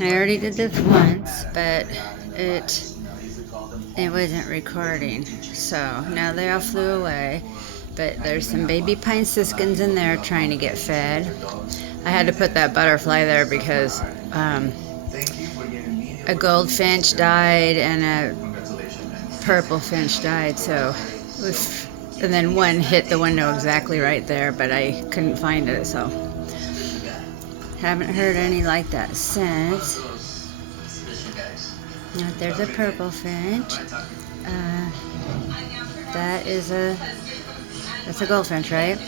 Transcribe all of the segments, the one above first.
I already did this once, but it wasn't recording. So now they all flew away. But there's some baby pine siskins in there trying to get fed. I had to put that butterfly there because a goldfinch died and a purple finch died. So, and then one hit the window exactly right there, but I couldn't find it. So, haven't heard any like that since. Now, there's a purple finch. That's a goldfinch, right?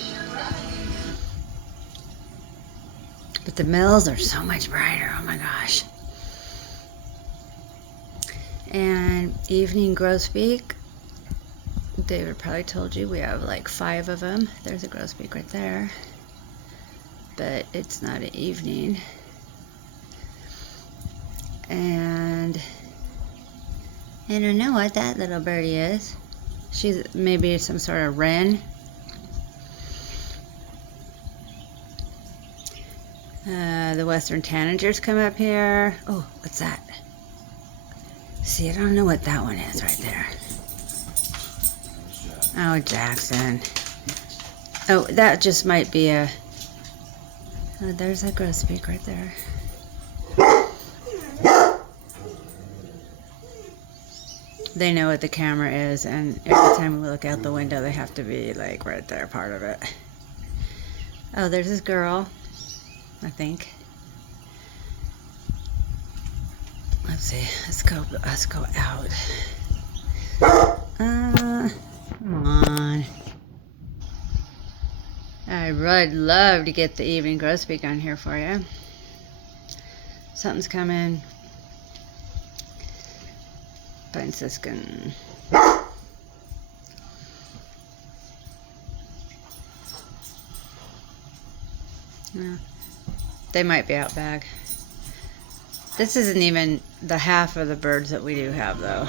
But the males are so much brighter. Oh my gosh. And evening grosbeak. David probably told you we have like 5 of them. There's a grosbeak right there. But it's not an evening. And I don't know what that little birdie is. She's maybe some sort of wren. The western tanagers come up here. Oh, what's that? See, I don't know what that one is right there. Oh, Jackson. Oh, that just might be a... Oh, there's a grosbeak right there. They know what the camera is, and every time we look out the window, they have to be like right there, part of it. Oh, there's this girl, I think. Let's see. Let's go out. Come on. I would love to get the evening grosbeak on here for you. Something's coming. Pine siskin. No, they might be outback. This isn't even the half of the birds that we do have, though.